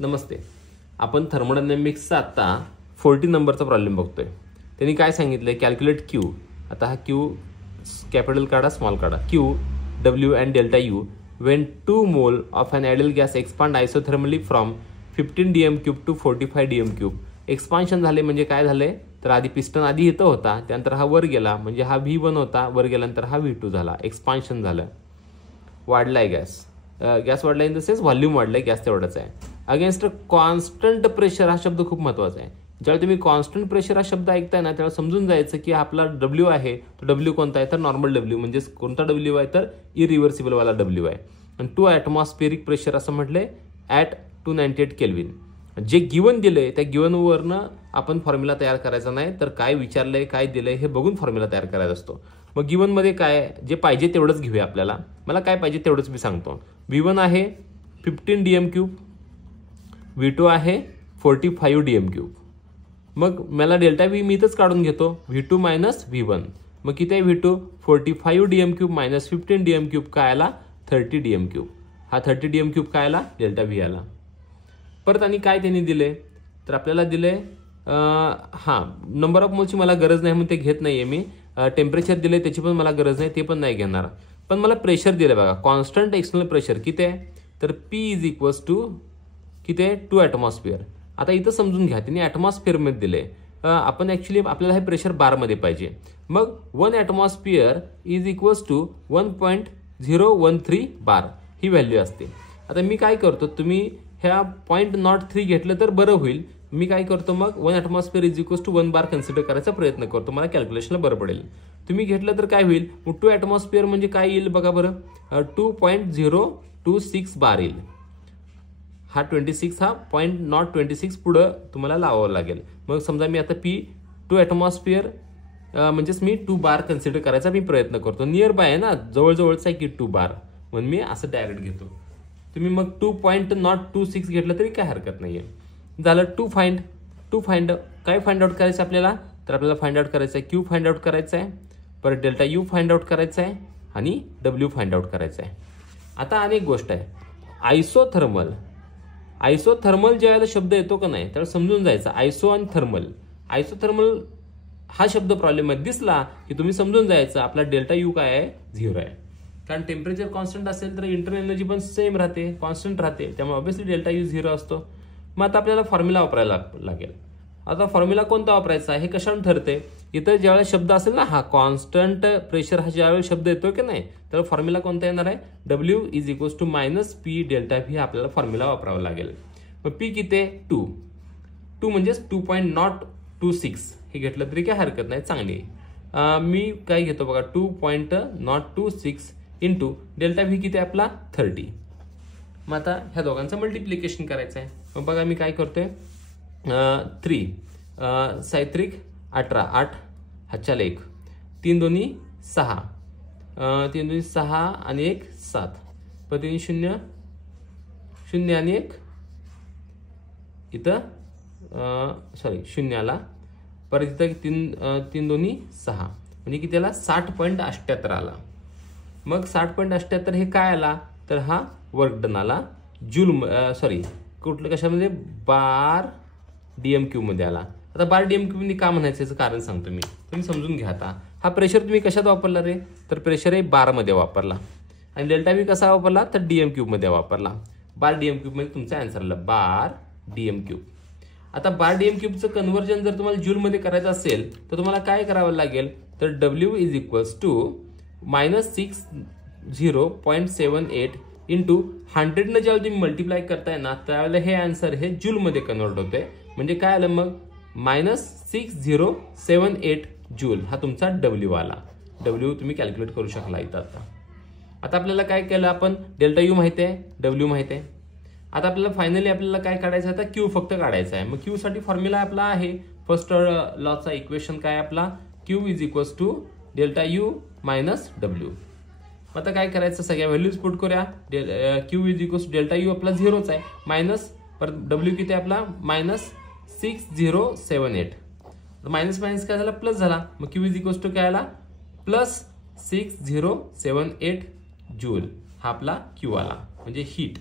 नमस्ते. आपण थर्मोडायनॅमिक्सचा आता 40 नंबरचा प्रॉब्लेम बघतोय. त्यांनी काय सांगितलंय, कॅल्क्युलेट क्यू. आता हा क्यू कॅपिटल काढा, स्मॉल काढा. Q, W and delta U when 2 mole of an ideal gas expand isothermally from 15 dm³ to 45 dm³. Expansion झाले म्हणजे काय झाले, तर आधी पिस्टन आधी इथं होता, त्यानंतर हा वर गेला म्हणजे हा V1 होता, वर गेल्यानंतर हा V2 झाला, एक्सपान्शन झालं. वाढलाय गॅस वाढलाय इन द सेन्स व्हॉल्यूम वाढलाय, गॅस तेवढाच आहे. अगेन्स्ट कॉन्स्टंट प्रेशर हा शब्द खूप महत्त्वाचा आहे. ज्यावेळी तुम्ही कॉन्स्टंट प्रेशर हा शब्द ऐकताय ना, त्यावेळेला समजून जायचं की आपला डब्ल्यू आहे, तो डब्ल्यू कोणता आहे, तर नॉर्मल डब्ल्यू. म्हणजे कोणता डब्ल्यू आहे, तर इरिव्हर्सिबल वाला डब्ल्यू आहे. आणि 2 ॲटमॉस्फेरिक प्रेशर असं म्हटलंय ॲट 298 केल्विन. जे गिवन दिलंय त्या गिवनवरनं आपण फॉर्म्युला तयार करायचा नाही, तर काय विचारलंय काय दिलंय हे बघून फॉर्म्युला तयार करायचा असतो. मग गिवनमध्ये काय जे पाहिजे तेवढंच घेऊया. आपल्याला मला काय पाहिजे तेवढंच मी सांगतो. V1 आहे 15 dm³, V2 आहे 45 dm³. मग मला डेल्टा व्ही मी इथंच काढून घेतो, V2 मायनस V1. मग किती आहे V2, 45 dm³ मायनस 15 dm³ काय आला, 30 dm³. हा 30 dm³ काय आला, डेल्टा व्ही आला. परत आणि काय त्यांनी दिले, तर आपल्याला दिले नंबर ऑफ मोलची मला गरज नाही म्हणून ते घेत नाहीये मी. टेम्परेचर दिले त्याची पण मला गरज नाही, ते पण नाही घेणार. पण मला प्रेशर दिले बघा, कॉन्स्टंट एक्सटर्नल प्रेशर किती आहे, तर P इज इक्वल्स टू किती आहे, 2 ॲटमॉस्फिअर. आता इथं समजून घ्या, त्यांनी ॲटमॉस्फिअरमध्ये दिले. आपण ॲक्च्युली आपल्याला हे प्रेशर बारमध्ये पाहिजे. मग 1 atmosphere is equals to 1.013 bar ही व्हॅल्यू असते. आता मी काय करतो, तुम्ही ह्या 0.03 घेतलं तर बरं होईल. मी काय करतो, मग 1 atmosphere is equals to 1 bar consider करायचा प्रयत्न करतो, मला कॅल्क्युलेशनला बरं पडेल. तुम्ही घेतलं तर काय होईल, 2 ॲटमॉस्फिअर म्हणजे काय येईल बघा बरं, 2.026 बार येईल. हा 26 हा 0.26 पुढं तुम्हाला लावावं लागेल. मग समजा मी आता P 2 ॲटमॉस्फिअर म्हणजेच मी 2 बार कन्सिडर करायचा मी प्रयत्न करतो. नियर बाय आहे ना, जवळजवळचा आहे की 2 बार, म्हणून मी असं डायरेक्ट घेतो. तुम्ही मग 2.026 घेतलं तरी काय हरकत नाहीये. झालं. टू फाइंड काय फाइंड आउट करायचं आपल्याला, तर आपल्याला फाइंड आउट करायचं आहे क्यू फाइंड आउट करायचं आहे, परत डेल्टा यू फाइंड आउट करायचं आहे आणि डब्ल्यू फाइंड आउट करायचं आहे. आता अनेक गोष्ट आहे. आयसोथर्मल ज्या वेळेला शब्द येतो का नाही, त्यावेळेला समजून जायचं आयसो आणि थर्मल. आयसोथर्मल हा शब्द प्रॉब्लेममध्ये दिसला की तुम्ही समजून जायचं आपला डेल्टा यू काय आहे, 0 आहे. कारण टेम्परेचर कॉन्स्टंट असेल तर इंटरनल एनर्जी पण सेम राहते, कॉन्स्टंट राहते, त्यामुळे ऑब्व्हियसली डेल्टा यू 0 असतो. मग आता आपल्याला फॉर्म्युला वापरायला लागेल. आता फॉर्म्युला कोणता वापरायचा हे कशाने ठरते, इथं ज्यावेळेस शब्द असेल ना, हा कॉन्स्टंट प्रेशर हा ज्यावेळेस शब्द येतो की नाही, तर फॉर्म्युला कोणता येणार आहे, W is equals to minus P delta V आपल्याला फॉर्म्युला वापरावा लागेल. मग पी किती आहे, 2 म्हणजेच 2.026 हे घेतलं तरी काय हरकत नाही, चांगली. मी काय घेतो बघा, 2.026 इंटू डेल्टा व्ही किती आहे आपला, 30. मग आता ह्या दोघांचं मल्टिप्लिकेशन करायचं आहे. मग बघा मी काय करतोय, 3 सायत्रिक 18 8 हाच्याला 1 3 दोन्ही 6 3 दोन्ही 6 आणि 1 7 परत 3 0 0 आणि 1 इथं सॉरी 0 आला, परत इथं 3 दोन्ही 6 म्हणजे किती आला, 60.78 आला. मग 60.78 हे काय आला, तर हा वर्क डन आला जूल सॉरी कुठलं कशामध्ये, बार DMQ मध्ये आला. आता बार DMQ मध्ये का म्हणायचं याचं कारण सांगतो मी, तुम्ही समजून घ्या. आता हा प्रेशर तुम्ही कशात वापरला रे, तर प्रेशर आहे बारमध्ये वापरला. आणि डेल्टा व्ही कसा वापरला, तर DMQ मध्ये वापरला. बार DMQ मध्ये तुमचा आन्सर आला बार DMQ. आता बार DMQचं कन्व्हर्जन जर तुम्हाला जूलमध्ये करायचं असेल तर तुम्हाला काय करावं लागेल, तर W is equals to -60.78 into 100 ने जेव्हा तुम्ही मल्टिप्लाय करताय ना, त्यावेळेला हे आन्सर हे जूलमध्ये कन्वर्ट होते. म्हणजे काय आलं मग, -6078 जूल हा तुमचा डब्ल्यू आला. डब्ल्यू तुम्ही कॅल्क्युलेट करू शकला इथं. आता आपल्याला काय केलं आपण, डेल्टा यू माहिती आहे, डब्ल्यू माहिती आहे. आता आपल्याला फायनली आपल्याला काय काढायचं आहे, आता क्यू फक्त काढायचा आहे. मग क्यू साठी फॉर्म्युला आपला आहे फर्स्ट लॉचा इक्वेशन काय आपला, Q is equals to delta U minus W. आता काय करायचं, सगळ्या व्हॅल्यूज पुट करूया. Q is equals to delta U आपला 0च आहे, मायनस परत डब्ल्यू किती आपला -6078. मायनस मायनस काय झाला, प्लस झाला. मग क्यू इज इक्वल्स टू काय आला, +6078 जूल हा आपला क्यू आला, म्हणजे हीट.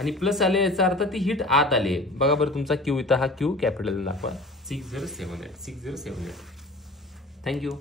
आणि प्लस आले याचा अर्थ ती हिट आत आली आहे. बघा बरं तुमचा क्यू इथं, हा क्यू कॅपिटल दाखवा 6078. थँक्यू.